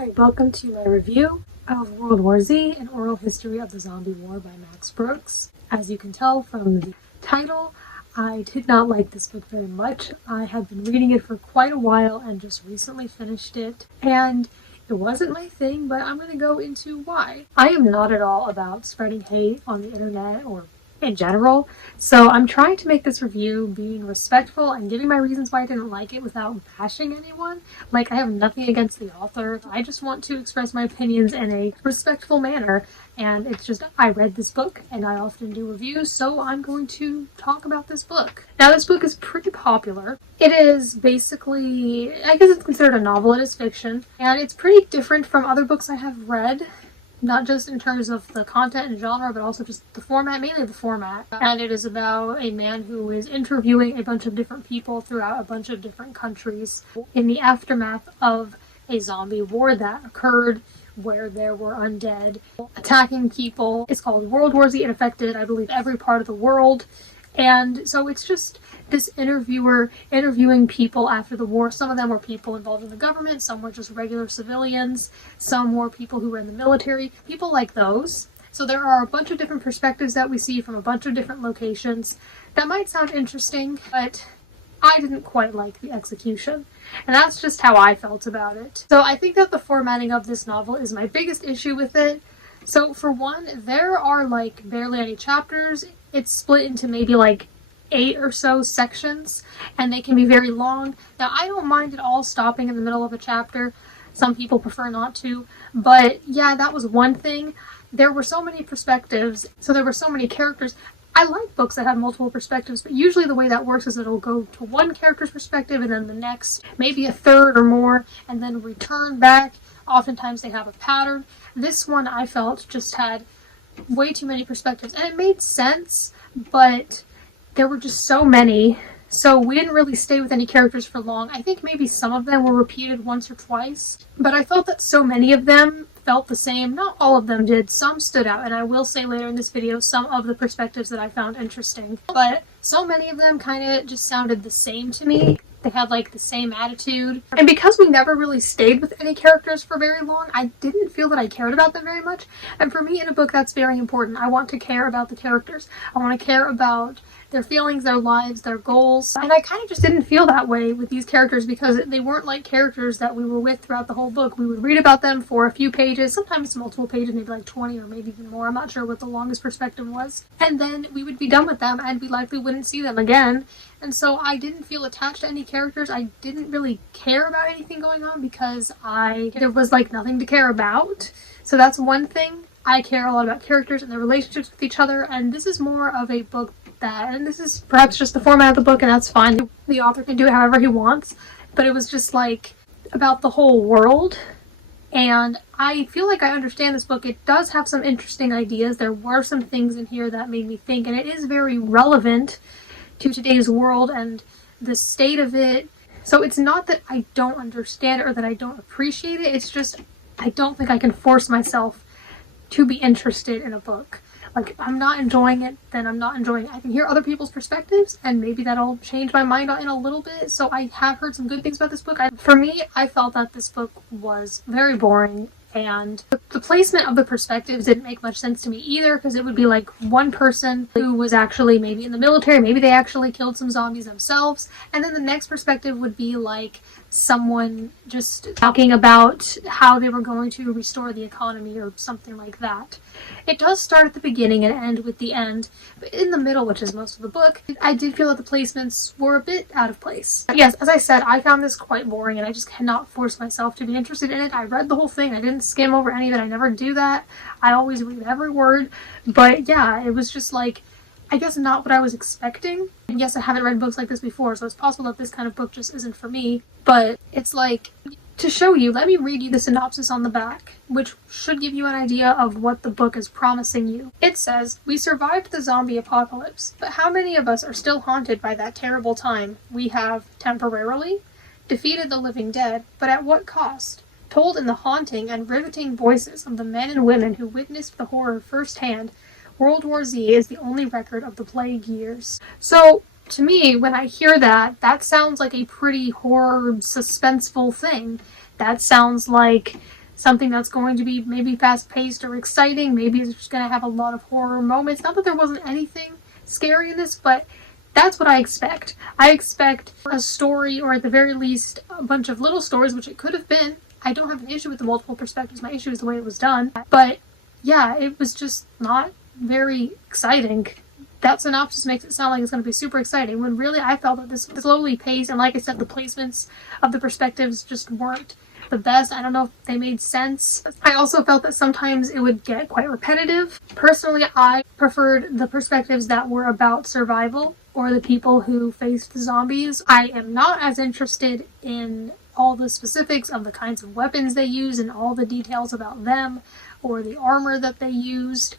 Hi, welcome to my review of World War Z, An Oral History of the Zombie War by Max Brooks. As you can tell from the title, I did not like this book very much. I had been reading it for quite a while and just recently finished it, and it wasn't my thing, but I'm going to go into why. I am not at all about spreading hate on the internet or in general, so I'm trying to make this review being respectful and giving my reasons why I didn't like it without bashing anyone. Like, I have nothing against the author. I just want to express my opinions in a respectful manner, and it's just, I read this book and I often do reviews, so I'm going to talk about this book. Now, this book is pretty popular. It is basically, I guess it's considered a novel. It is fiction, and it's pretty different from other books I have read. Not just in terms of the content and genre, but also just the format, mainly the format. And it is about a man who is interviewing a bunch of different people throughout a bunch of different countries in the aftermath of a zombie war that occurred where there were undead attacking people. It's called World War Z. It affected, I believe, every part of the world. And so it's just this interviewer interviewing people after the war. Some of them were people involved in the government, some were just regular civilians, some were people who were in the military, people like those. So there are a bunch of different perspectives that we see from a bunch of different locations. That might sound interesting, but I didn't quite like the execution. And that's just how I felt about it. So I think that the formatting of this novel is my biggest issue with it. So for one, there are like barely any chapters. It's split into maybe like 8 or so sections, and they can be very long. Now, I don't mind at all stopping in the middle of a chapter. Some people prefer not to, but yeah, that was one thing. There were so many perspectives, so there were so many characters. I like books that have multiple perspectives, but usually the way that works is it'll go to one character's perspective and then the next, maybe a third or more, and then return back. Oftentimes they have a pattern. This one, I felt, just had way too many perspectives, and it made sense, but there were just so many, so we didn't really stay with any characters for long. I think maybe some of them were repeated once or twice, but I felt that so many of them felt the same. Not all of them did. Some stood out, and I will say later in this video some of the perspectives that I found interesting, but so many of them kind of just sounded the same to me. They had like the same attitude. And because we never really stayed with any characters for very long, I didn't feel that I cared about them very much. And for me in a book, that's very important. I want to care about the characters. I want to care about their feelings, their lives, their goals. And I kind of just didn't feel that way with these characters because they weren't like characters that we were with throughout the whole book. We would read about them for a few pages, sometimes multiple pages, maybe like 20 or maybe even more. I'm not sure what the longest perspective was. And then we would be done with them and we likely wouldn't see them again. And so I didn't feel attached to any characters. I didn't really care about anything going on because there was like nothing to care about. So that's one thing. I care a lot about characters and their relationships with each other, and this is more of a book that, and this is perhaps just the format of the book, and that's fine. The author can do it however he wants, but it was just like about the whole world. And I feel like I understand this book. It does have some interesting ideas. There were some things in here that made me think, and it is very relevant to today's world and the state of it. So it's not that I don't understand it or that I don't appreciate it. It's just I don't think I can force myself to be interested in a book. Like, if I'm not enjoying it, then I'm not enjoying it. I can hear other people's perspectives, and maybe that'll change my mind in a little bit. So I have heard some good things about this book. For me, I felt that this book was very boring, and the placement of the perspectives didn't make much sense to me either, because it would be like one person who was actually maybe in the military, maybe they actually killed some zombies themselves, and then the next perspective would be like someone just talking about how they were going to restore the economy or something like that. It does start at the beginning and end with the end, but in the middle, which is most of the book, I did feel that the placements were a bit out of place. Yes, as I said, I found this quite boring and I just cannot force myself to be interested in it. I read the whole thing. I didn't skim over any of it. I never do that. I always read every word. But yeah, it was just like, I guess not what I was expecting. And yes, I haven't read books like this before, so it's possible that this kind of book just isn't for me. But it's like, to show you, let me read you the synopsis on the back, which should give you an idea of what the book is promising you. It says, "We survived the zombie apocalypse, but how many of us are still haunted by that terrible time? We have, temporarily, defeated the living dead, but at what cost? Told in the haunting and riveting voices of the men and women who witnessed the horror firsthand, World War Z is the only record of the plague years." So, to me, when I hear that, that sounds like a pretty horror, suspenseful thing. That sounds like something that's going to be maybe fast-paced or exciting. Maybe it's just going to have a lot of horror moments. Not that there wasn't anything scary in this, but that's what I expect. I expect a story, or at the very least, a bunch of little stories, which it could have been. I don't have an issue with the multiple perspectives. My issue is the way it was done. But yeah, it was just not very exciting. That synopsis makes it sound like it's going to be super exciting, when really I felt that this slowly paced, and like I said, the placements of the perspectives just weren't the best. I don't know if they made sense. I also felt that sometimes it would get quite repetitive. Personally, I preferred the perspectives that were about survival, or the people who faced zombies. I am not as interested in all the specifics of the kinds of weapons they use and all the details about them, or the armor that they used,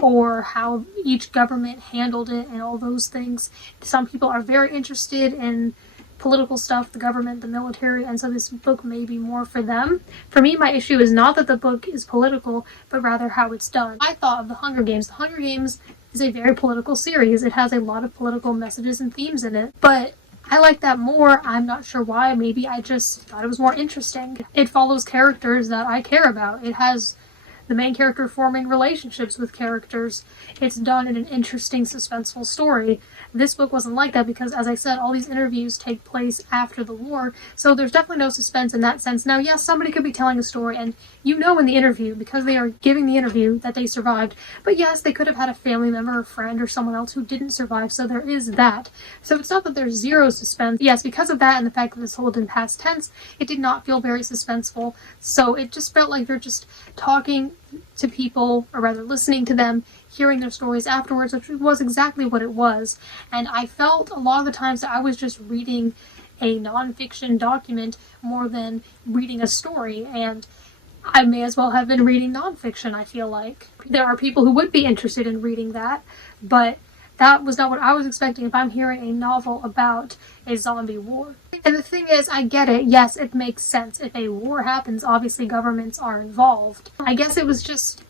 or how each government handled it and all those things. Some people are very interested in political stuff, the government, the military, and so this book may be more for them. For me, my issue is not that the book is political, but rather how it's done. I thought of The Hunger Games. The Hunger Games is a very political series. It has a lot of political messages and themes in it, but I like that more. I'm not sure why. Maybe I just thought it was more interesting. It follows characters that I care about. It has the main character forming relationships with characters. It's done in an interesting, suspenseful story. This book wasn't like that because, as I said, all these interviews take place after the war, so there's definitely no suspense in that sense. Now, yes, somebody could be telling a story, and you know in the interview, because they are giving the interview, that they survived. But yes, they could have had a family member, a friend, or someone else who didn't survive, so there is that. So it's not that there's zero suspense. Yes, because of that and the fact that it's told in past tense, it did not feel very suspenseful, so it just felt like they're just talking to people, or rather listening to them, hearing their stories afterwards, which was exactly what it was. And I felt a lot of the times that I was just reading a non-fiction document more than reading a story, and I may as well have been reading non-fiction, I feel like. There are people who would be interested in reading that, but that was not what I was expecting if I'm hearing a novel about a zombie war. And the thing is, I get it. Yes, it makes sense. If a war happens, obviously governments are involved. I guess it was just,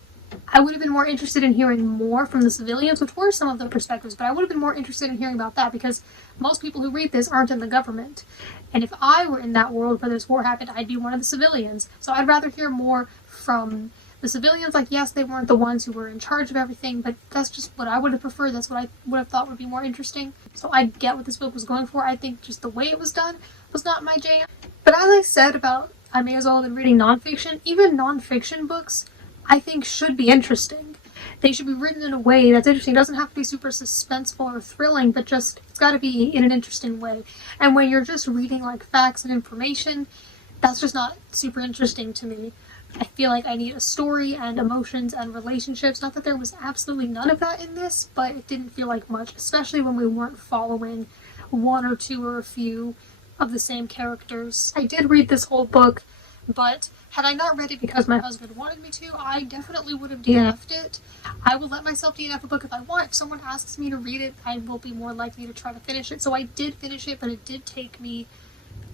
I would have been more interested in hearing more from the civilians, which were some of the perspectives, but I would have been more interested in hearing about that because most people who read this aren't in the government. And if I were in that world where this war happened, I'd be one of the civilians. So I'd rather hear more from the civilians. Like, yes, they weren't the ones who were in charge of everything, but that's just what I would have preferred. That's what I would have thought would be more interesting. So I get what this book was going for. I think just the way it was done was not my jam. But as I said about, I may as well have been reading nonfiction, even nonfiction books, I think should be interesting. They should be written in a way that's interesting. It doesn't have to be super suspenseful or thrilling, but just, it's got to be in an interesting way. And when you're just reading like facts and information, that's just not super interesting to me. I feel like I need a story and emotions and relationships. Not that there was absolutely none of that in this, but it didn't feel like much, especially when we weren't following one or two or a few of the same characters. I did read this whole book, but had I not read it because my husband wanted me to, I definitely would have DNF'd it. I will let myself DNF a book if I want. If someone asks me to read it, I will be more likely to try to finish it. So I did finish it, but it did take me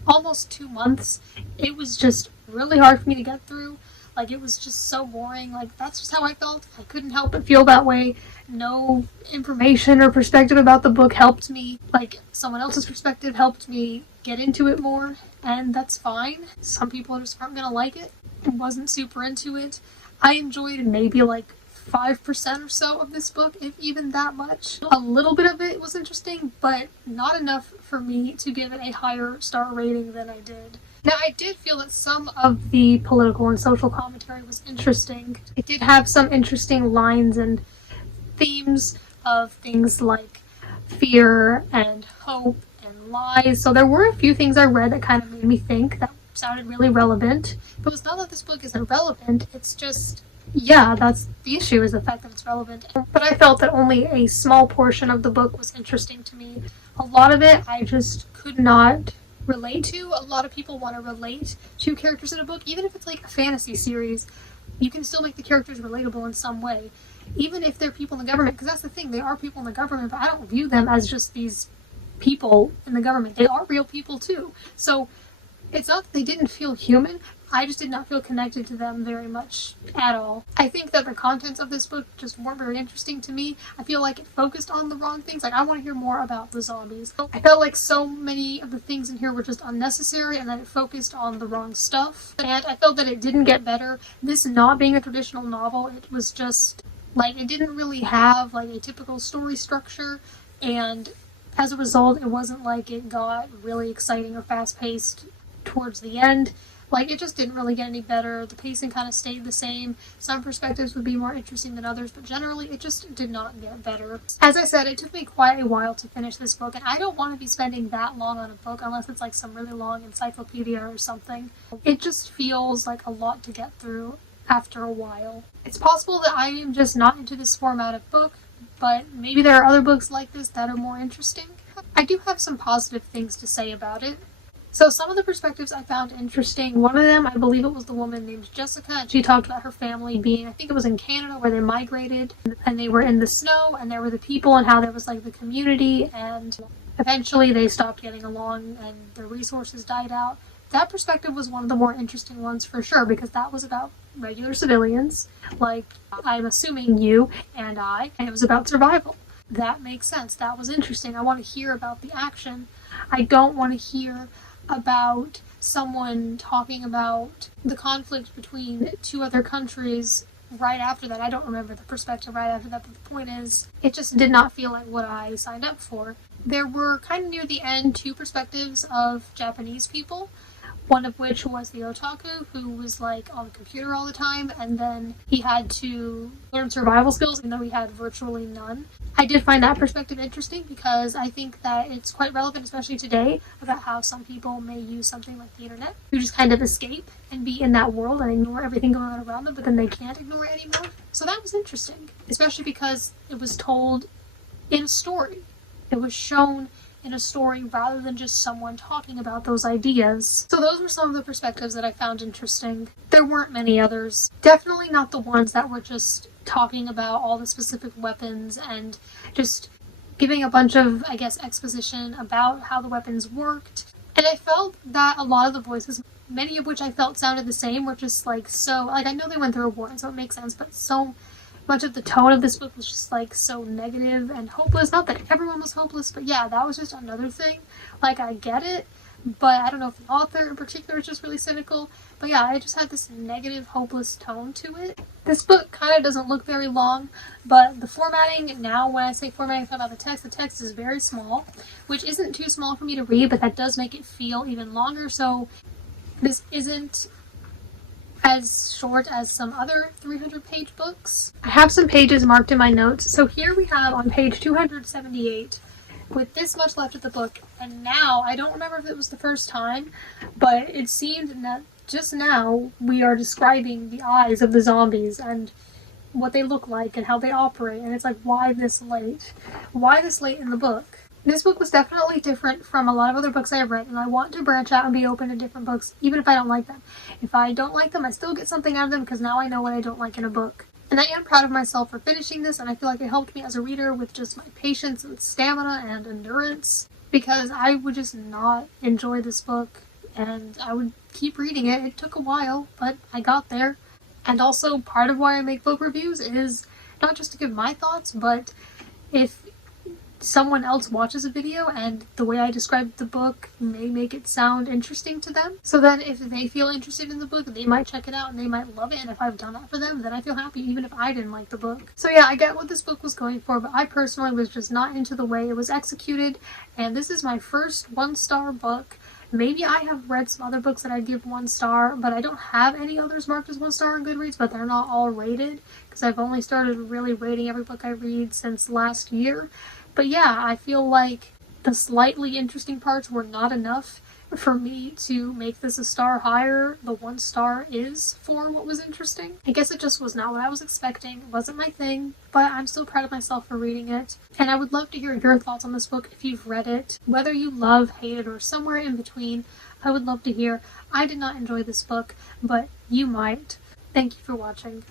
almost 2 months. It was just really hard for me to get through. Like, it was just so boring. Like, that's just how I felt. I couldn't help but feel that way. No information or perspective about the book helped me. Like, someone else's perspective helped me get into it more, and that's fine. Some people just aren't gonna like it. I wasn't super into it. I enjoyed maybe like 5% or so of this book, if even that much. A little bit of it was interesting, but not enough for me to give it a higher star rating than I did. Now, I did feel that some of the political and social commentary was interesting. It did have some interesting lines and themes of things like fear and hope and lies. So there were a few things I read that kind of made me think that sounded really relevant. But it's not that this book isn't relevant, it's just, yeah, that's the issue, is the fact that it's relevant. But I felt that only a small portion of the book was interesting to me. A lot of it I just could not relate to. A lot of people want to relate to characters in a book, even if it's like a fantasy series. You can still make the characters relatable in some way, even if they're people in the government, because that's the thing, they are people in the government, but I don't view them as just these people in the government. They are real people too. So it's not that they didn't feel human, I just did not feel connected to them very much at all. I think that the contents of this book just weren't very interesting to me. I feel like it focused on the wrong things. Like, I want to hear more about the zombies. I felt like so many of the things in here were just unnecessary and that it focused on the wrong stuff. And I felt that it didn't get better. This not being a traditional novel, it was just, like, it didn't really have, like, a typical story structure. And as a result, it wasn't like it got really exciting or fast-paced towards the end. Like, it just didn't really get any better. The pacing kind of stayed the same. Some perspectives would be more interesting than others, but generally it just did not get better. As I said, it took me quite a while to finish this book, and I don't want to be spending that long on a book unless it's like some really long encyclopedia or something. It just feels like a lot to get through after a while. It's possible that I am just not into this format of book, but maybe there are other books like this that are more interesting. I do have some positive things to say about it. So some of the perspectives I found interesting. One of them, I believe it was the woman named Jessica, and she talked about her family being, I think it was in Canada where they migrated, and they were in the snow, and there were the people, and how there was like the community, and eventually they stopped getting along and their resources died out. That perspective was one of the more interesting ones for sure, because that was about regular civilians, like I'm assuming you and I, and it was about survival. That makes sense. That was interesting. I want to hear about the action. I don't want to hear about someone talking about the conflict between two other countries right after that. I don't remember the perspective right after that, but the point is, it just did not feel like what I signed up for. There were kind of near the end two perspectives of Japanese people, one of which was the otaku, who was like on the computer all the time, and then he had to learn survival skills even though he had virtually none. I did find that perspective interesting because I think that it's quite relevant, especially today, about how some people may use something like the internet to just kind of escape and be in that world and ignore everything going on around them, but then they can't ignore it anymore. So that was interesting, especially because it was told in a story. It was shown in a story rather than just someone talking about those ideas. So those were some of the perspectives that I found interesting. There weren't many others. Definitely not the ones that were just talking about all the specific weapons and just giving a bunch of, I guess, exposition about how the weapons worked. And I felt that a lot of the voices, many of which I felt sounded the same, were just like so, like I know they went through a war and so it makes sense, but so much of the tone of this book was just like so negative and hopeless. Not that everyone was hopeless, but yeah, that was just another thing. Like, I get it, but I don't know if the author in particular is just really cynical. But yeah, I just had this negative, hopeless tone to it. This book kind of doesn't look very long, but the formatting, now when I say formatting, I thought about the text is very small, which isn't too small for me to read, but that does make it feel even longer. So this isn't as short as some other 300-page books. I have some pages marked in my notes. So here we have on page 278, with this much left of the book, and now, I don't remember if it was the first time, but it seemed that just now we are describing the eyes of the zombies and what they look like and how they operate, and it's like, why this late? Why this late in the book? This book was definitely different from a lot of other books I have read, and I want to branch out and be open to different books, even if I don't like them. If I don't like them, I still get something out of them because now I know what I don't like in a book. And I am proud of myself for finishing this, and I feel like it helped me as a reader with just my patience and stamina and endurance, because I would just not enjoy this book, and I would keep reading it. It took a while, but I got there. And also, part of why I make book reviews is not just to give my thoughts, but if someone else watches a video and the way I describe the book may make it sound interesting to them. So then if they feel interested in the book, they might check it out and they might love it, and if I've done that for them, then I feel happy even if I didn't like the book. So yeah, I get what this book was going for, but I personally was just not into the way it was executed, and this is my first 1-star book. Maybe I have read some other books that I'd give 1 star, but I don't have any others marked as 1 star on Goodreads, but they're not all rated, because I've only started really rating every book I read since last year. But yeah, I feel like the slightly interesting parts were not enough for me to make this a star higher. The 1 star is for what was interesting. I guess it just was not what I was expecting. It wasn't my thing, but I'm still proud of myself for reading it. And I would love to hear your thoughts on this book if you've read it. Whether you love, hate it, or somewhere in between, I would love to hear. I did not enjoy this book, but you might. Thank you for watching.